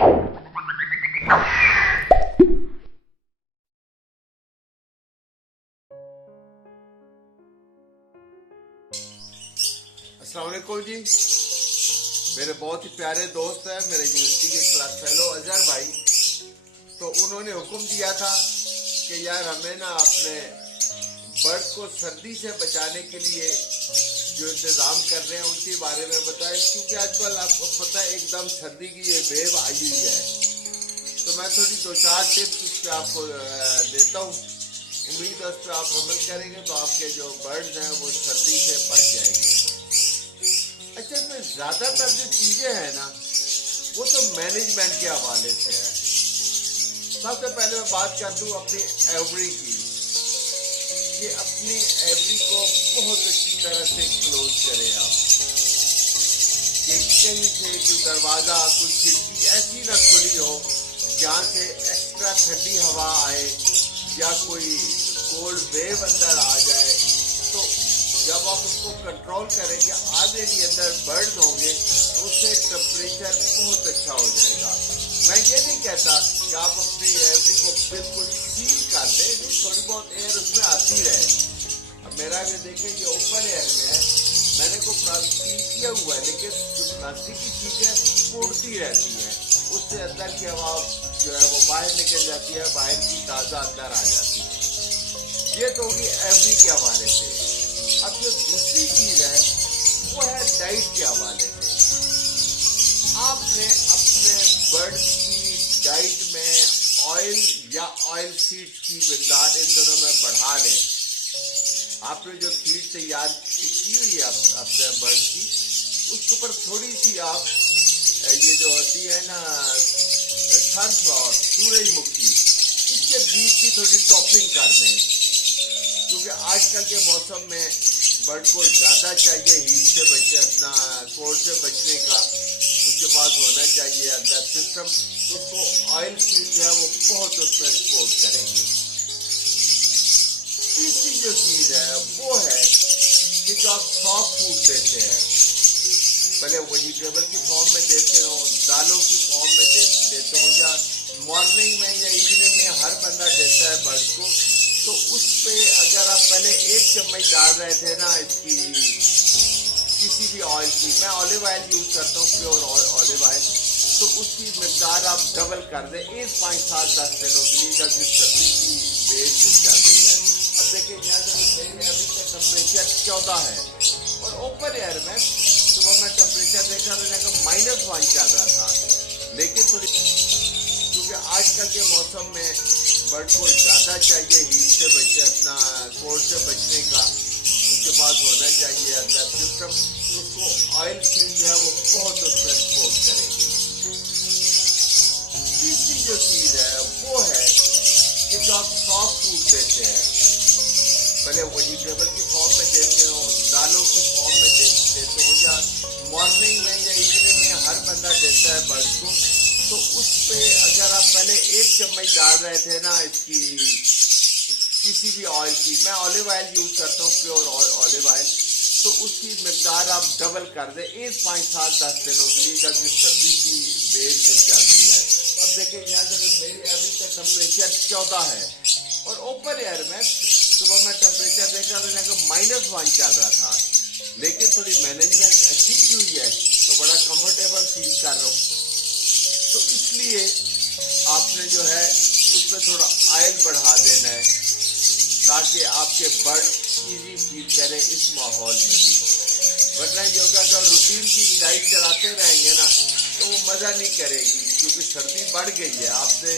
अस्सलाम वालेकुम जी। मेरे बहुत ही प्यारे दोस्त हैं, मेरे यूनिवर्सिटी के क्लास फेलो अजहर भाई। तो उन्होंने हुक्म दिया था कि यार हमें ना अपने बर्ड को सर्दी से बचाने के लिए जो इंतज़ाम कर रहे हैं उनके बारे में बताएं, क्योंकि आजकल आपको पता है एकदम सर्दी की ये वेव आई हुई है। तो मैं थोड़ी 2-4 टिप्स उस पर आपको देता हूँ। उम्मीद है उस पर आप अमल करेंगे तो आपके जो बर्ड्स हैं वो सर्दी से बच जाएंगे। अच्छा, इसमें ज़्यादातर जो चीज़ें हैं ना वो तो मैनेजमेंट के हवाले से है। सबसे पहले मैं बात कर दूँ अपनी एवरी की, कि अपनी एवरी को बहुत अच्छी तरह से क्लोज करें आप, कि कहीं से कोई दरवाज़ा कोई खिड़की ऐसी ना खुली हो जहाँ से एक्स्ट्रा ठंडी हवा आए या कोई कोल्ड वेव अंदर आ जाए। तो जब आप उसको कंट्रोल करेंगे, आधे के अंदर बर्ड्स होंगे तो उससे टेम्परेचर बहुत अच्छा हो जाएगा। मैं ये नहीं कहता कि आप अपनी एवरी को बिल्कुल सील कर दें, थोड़ी बहुत एयर उसमें आती रहे। अब मेरा ये देखें ये ओपन एयर में है, मैंने को सील किया हुआ है, लेकिन जो प्लास्टिक की चीज़ है वो उड़ती रहती है, उससे अंदर की हवा जो है वो बाहर निकल जाती है, बाहर की ताज़ा अंदर आ जाती है। ये तो होगी एवरी के हवाले से। अब जो दूसरी चीज़ है वो है डाइट के हवाले से। आपने अपने बर्ड की डाइट में ऑयल या ऑयल सीड्स की मिकदार इन दोनों में बढ़ा लें। आपने जो फीड तैयार की हुई है अपने बर्ड की, उसके ऊपर थोड़ी सी आप ये जो होती है ना सनफ्लावर, सूरजमुखी, इसके बीज की थोड़ी टॉपिंग कर दें, क्योंकि आजकल के मौसम में बर्ड को ज़्यादा चाहिए हीट से बचे, अपना कोल्ड से बचने का उसके पास होना चाहिए अंदर सिस्टम। तो उसको ऑयल फीड जो है वो बहुत उसमें सपोर्ट करेंगे। तीसरी जो चीज़ है वो है कि जो आप सॉफ्ट फूड देते हैं, पहले वेजिटेबल की फॉर्म में देते हो, दालों की फॉर्म में देते हो, या मॉर्निंग में या इवनिंग में हर बंदा देता है बर्ड को, तो उस पे अगर आप पहले 1 चम्मच डाल रहे थे ना इसकी किसी भी ऑयल की, मैं ऑलिव ऑयल यूज़ करता हूँ, प्योर ऑलिव ऑयल, तो उसकी मिकदार आप डबल कर दें 1, 5, 7, 10 दिनों के लिए, जब सर्दी की वेव जो चल रही है। अब देखिए यहाँ से मेरे अभी का टेम्परेचर 14 है और ओपन एयर में सुबह में टेम्परेचर देखा तो -1 चल रहा था, लेकिन थोड़ी क्योंकि आजकल के मौसम में बर्ड को ज़्यादा चाहिए हीट से बचे, अपना कोल्ड से बचने का उसके पास होना चाहिए अंदर सिस्टम, तो उसको ऑयल फीड जो है वो बहुत उसमें सपोर्ट करेंगे। तीसरी जो चीज़ है वो है कि जो आप सॉफ्ट फूड देते हैं, पहले वेजिटेबल की फॉर्म में देते हो, दालों की फॉर्म में देते हो, या मॉर्निंग में या इवनिंग में हर बंदा देता है बर्ड को, तो उस पे अगर आप पहले 1 चम्मच डाल रहे थे ना इसकी किसी भी ऑयल की, मैं ऑलिव ऑयल यूज़ करता हूँ, प्योर ऑलिव ऑयल, तो उसकी मिकदार आप डबल कर दें 1, 5, 7, 10 दिनों के लिए, जब सर्दी की वेव जो चल रही है। अब देखिए यहाँ से मेरी अभी का टेम्परेचर 14 है और ओपन एयर में सुबह में टेम्परेचर देखा तो -1 चल रहा था, लेकिन थोड़ी मैनेजमेंट अच्छी की हुई है तो बड़ा कंफर्टेबल फील कर रहा हूँ। तो इसलिए आपने जो है उसमें थोड़ा ऑयल बढ़ा देना है, ताकि आपके बर्ड इजी फील करें इस माहौल में भी। वरना ये होगा अगर रूटीन की डाइट चलाते रहेंगे ना तो वो मज़ा नहीं करेगी, क्योंकि सर्दी बढ़ गई है। आपसे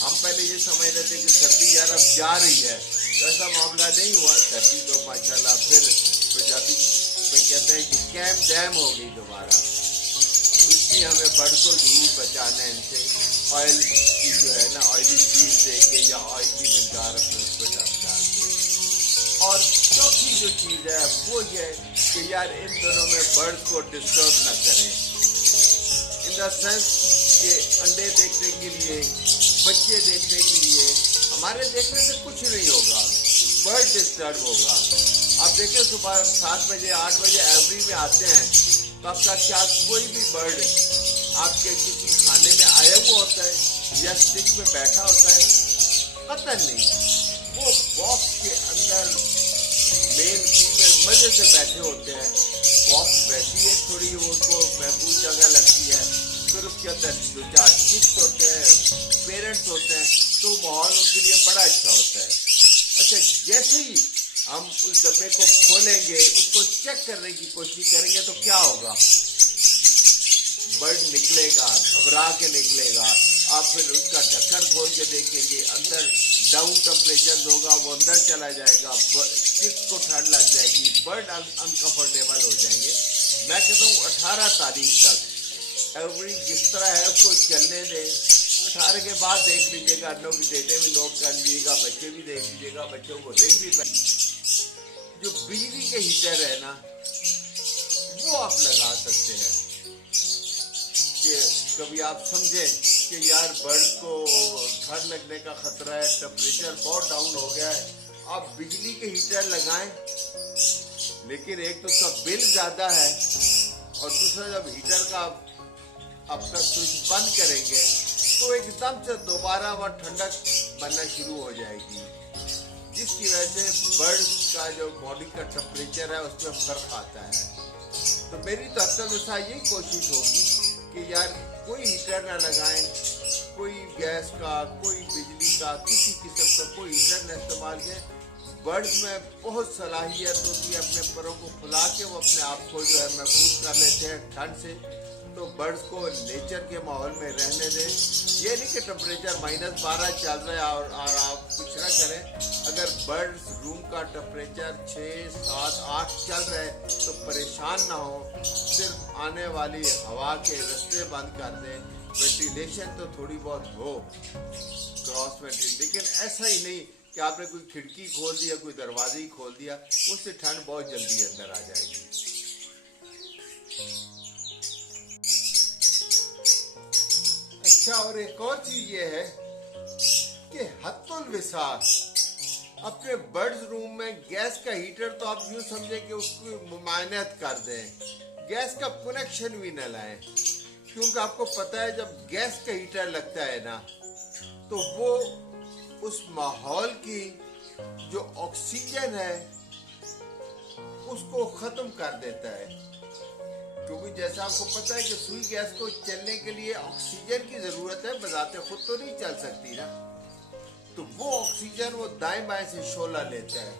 हम पहले ये समझ रहे थे कि सर्दी यार अब जा रही है, तो ऐसा मामला नहीं हुआ। सर्दी तो माशाल्लाह फिर पंजाबी में कहते हैं कि कैम डैम हो गई दोबारा। तो इसलिए हमें बर्ड को जरूर बचाना है इनसे, ऑयल की जो है ना ऑयली चीज़ देंगे या ऑयल की मिकदार अपने उस पर डाल के। और चौथी जो चीज़ है वो ये कि यार इन दोनों में बर्ड को डिस्टर्ब ना करें, इन द सेंस कि अंडे देखने के लिए, बच्चे देखने के लिए, हमारे देखने से कुछ नहीं होगा, बर्ड डिस्टर्ब होगा। आप देखिए सुबह 7 बजे 8 बजे एवरी में आते हैं, तो आपका क्या कोई भी बर्ड आपके किसी खाने में आया हुआ होता है या स्टिक में बैठा होता है, कतई नहीं। वो बॉक्स के अंदर मेल फीमेल मजे से बैठे होते हैं। बॉक्स वैसी है थोड़ी, वो उनको महफूज जगह लगती है। फिर उसके अंदर 2-4 किड्स होते हैं, पेरेंट्स होते हैं, तो माहौल उनके लिए बड़ा अच्छा होता है। अच्छा, जैसे ही हम उस डब्बे को खोलेंगे, उसको चेक करने की कोशिश करेंगे, तो क्या होगा? बर्ड निकलेगा, घबरा के निकलेगा। आप फिर उसका ढक्कन खोल के देखेंगे, अंदर डाउन टेम्परेचर होगा, वो अंदर चला जाएगा, किड्स को ठंड लग जाएगी, बर्ड अनकंफर्टेबल हो जाएंगे। मैं कहता हूँ 18 तारीख तक एवरी जिस तरह है उसको चलने दें। 18 के बाद देख लीजिएगा, अन्नों की डेटें भी नोट कर लीजिएगा, बच्चे भी देख लीजिएगा, बच्चों को रिंग भी पहन। जो बिजली के हीटर है ना, वो आप लगा सकते हैं कि कभी आप समझें कि यार बर्ड को ठंड लगने का खतरा है, टेम्परेचर बहुत डाउन हो गया है, आप बिजली के हीटर लगाएं। लेकिन एक तो उसका बिल ज्यादा है, और दूसरा जब हीटर का आपका स्विच बंद करेंगे तो एकदम से दोबारा वह ठंडक बनना शुरू हो जाएगी, जिसकी वजह से बर्ड का जो बॉडी का टेम्परेचर है उसमें फर्क आता है। तो मेरी तो हमेशा यही कोशिश होगी कि यार कोई हीटर ना लगाएं, कोई गैस का, कोई बिजली का, किसी किस्म का कोई हीटर न इस्तेमाल करें। बर्ड्स में बहुत सलाहियत होती है अपने परों को फुला के वो अपने आप को जो है महफूज कर लेते हैं ठंड से। तो बर्ड्स को नेचर के माहौल में रहने दें। ये नहीं कि टेम्परेचर -12 चल रहा है और आप कुछ ना करें। अगर बर्ड्स रूम का टेम्परेचर 6, 7, 8 चल रहा है तो परेशान ना हो, सिर्फ आने वाली हवा के रास्ते बंद कर दें। वेंटिलेशन तो थोड़ी बहुत हो, क्रॉस वेंटिलेशन, लेकिन ऐसा ही नहीं कि आपने कोई खिड़की खोल दिया, कोई दरवाजे ही खोल दिया, उससे ठंड बहुत जल्दी अंदर आ जाएगी। अच्छा, और एक और चीज ये है कि हत्तुल विसार अपने बर्ड्स रूम में गैस का हीटर तो आप यूं समझे कि उसकी मुमायनत कर दें, गैस का कनेक्शन भी न लाएं, क्योंकि आपको पता है जब गैस का हीटर लगता है ना तो वो उस माहौल की जो ऑक्सीजन है उसको खत्म कर देता है। क्योंकि जैसा आपको पता है कि सुई गैस को चलने के लिए ऑक्सीजन की जरूरत है, बजाते खुद तो नहीं चल सकती ना। तो वो ऑक्सीजन वो दाएं बाएं से शोला लेता है,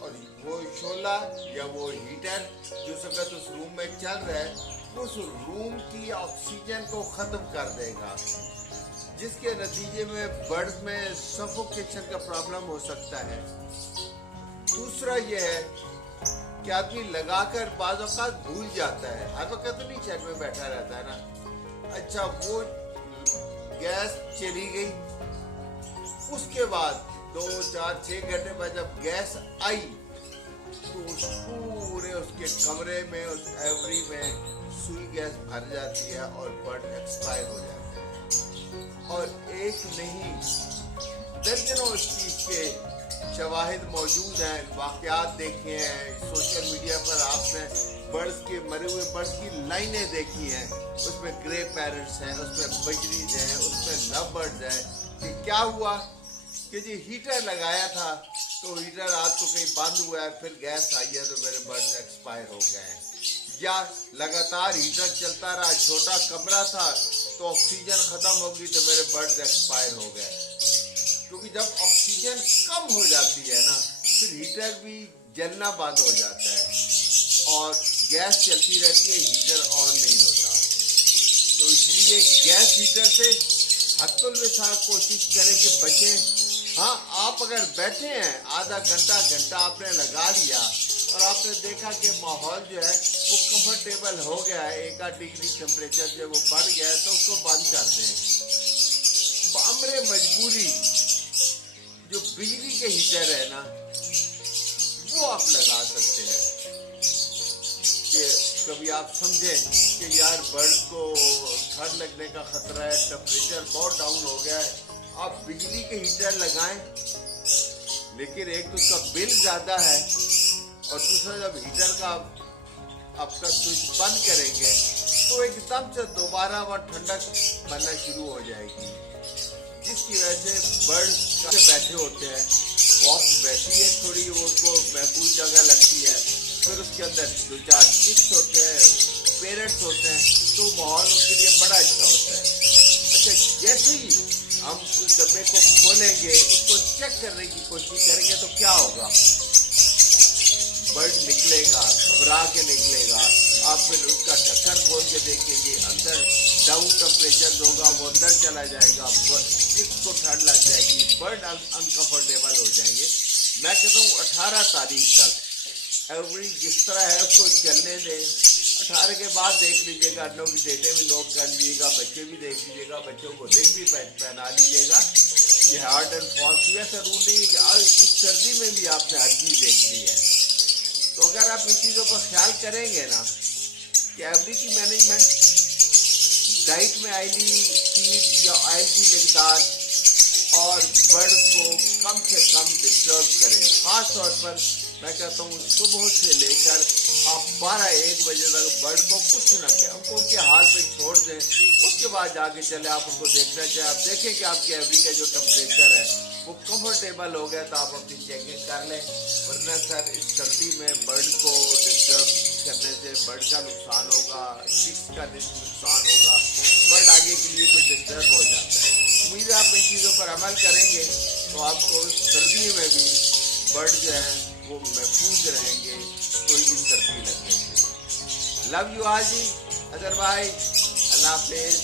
और वो शोला या वो हीटर जो वक्त उस रूम में चल रहा है उस रूम की ऑक्सीजन को खत्म कर देगा, जिसके नतीजे में बर्ड्स में सफोकेशन का प्रॉब्लम हो सकता है। दूसरा ये है कि आदमी लगाकर बाज़ औक़ात भूल जाता है, हर वक्त तो नहीं चैन में बैठा रहता है ना। अच्छा, वो गैस चली गई, उसके बाद 2, 4, 6 घंटे बाद जब गैस आई तो पूरे उसके कमरे में, उस एवरी में सुई गैस भर जाती है और बर्ड एक्सपायर हो जाते हैं। और एक नहीं, दर्जनों इस चीज के शवाहिद मौजूद हैं, वाकयात देखे हैं सोशल मीडिया पर। आपने बर्ड्स के, मरे हुए बर्ड्स की लाइनें देखी हैं, उसमें ग्रे पैरट्स हैं, उसमें बजरीज हैं, उसमें लव बर्ड्स हैं। कि क्या हुआ कि जी हीटर लगाया था तो हीटर रात को कहीं बंद हुआ है, फिर गैस आई है तो मेरे बर्ड्स एक्सपायर हो गए हैं। या लगातार हीटर चलता रहा, छोटा कमरा था तो ऑक्सीजन खत्म हो गई तो मेरे बर्ड्स एक्सपायर हो गए। क्योंकि जब ऑक्सीजन कम हो जाती है ना फिर हीटर भी जलना बंद हो जाता है और गैस चलती रहती है, हीटर ऑन नहीं होता। तो इसलिए गैस हीटर से हत्तुल विसार कोशिश करें कि बचें। हाँ, आप अगर बैठे हैं आधा घंटा आपने लगा लिया और आपने देखा कि माहौल जो है वो कंफर्टेबल हो गया है, 1-8 डिग्री टेम्परेचर जो वो बढ़ गया है, तो उसको बंद कर दें। बामरे मजबूरी जो बिजली के हीटर है ना वो आप लगा सकते हैं कि कभी आप समझें कि यार बर्ड को ठंड लगने का खतरा है, टेम्परेचर बहुत डाउन हो गया है, आप बिजली के हीटर लगाएं। लेकिन एक तो उसका बिल ज्यादा है और दूसरा जब हीटर का आपका स्विच बंद करेंगे तो एकदम से दोबारा वहाँ ठंडक बनना शुरू हो जाएगी, जिसकी वजह से बर्ड बैठे होते हैं, बॉक्स वैसी है थोड़ी उनको महफूज जगह लगती है, फिर उसके अंदर 2-4 चिक्स होते हैं, पेरेंट्स होते हैं, तो माहौल उनके लिए बड़ा अच्छा होता है। अच्छा, जैसे ही हम उस डब्बे को खोलेंगे, उसको चेक करने की कोशिश करेंगे तो क्या होगा, बर्ड निकलेगा, घबरा के निकलेगा। आप फिर उसका ढक्कन खोल के देखेंगे, अंदर डाउन टेम्परेचर होगा, वो अंदर चला जाएगा, चिक्स को ठंड लग जाएगी, बर्ड अनकंफर्टेबल हो जाएंगे। मैं कहता हूँ 18 तारीख तक एवरी जिस तरह है उसको चलने दें। 18 के बाद देख लीजिएगा, अंडों की डेटें भी नोट कर लीजिएगा, बच्चे भी देख लीजिएगा, बच्चों को रिंग भी पहना लीजिएगा। ये हार्ड एंड फास्ट ऐसा रूल नहीं है कि इस सर्दी में भी आपने हर चीज़ देखनी है। तो अगर आप इन चीज़ों पर ख्याल करेंगे ना कि एवरी की मैनेजमेंट, डाइट में ऑयली फीड या ऑयल की मकदार और बर्ड को कम से कम डिस्टर्ब करें। ख़ास तौर पर मैं कहता हूँ सुबह से लेकर आप 12-1 बजे तक बर्ड को कुछ न करें, उनको उनके हाल पे छोड़ दें। उसके बाद जाके चले आप उनको देखना चाहिए, आप देखें कि आपके एवरी का जो टेम्परेचर है वो कंफर्टेबल हो गया तो आप अपनी चेकिंग कर लें। वरना सर इस सर्दी में बर्ड को डिस्टर्ब करने से बर्ड का नुकसान होगा, चिक्स का नुकसान होगा, बर्ड आगे के लिए तो डिस्टर्ब हो जाता है। उम्मीद है आप इन चीज़ों पर अमल करेंगे तो आपको सर्दी में भी बर्ड जो है वो महफूज रहेंगे, कोई भी सर्दी लगने से। लव यू आज जी, अजहर भाई, अल्लाह हाफिज़।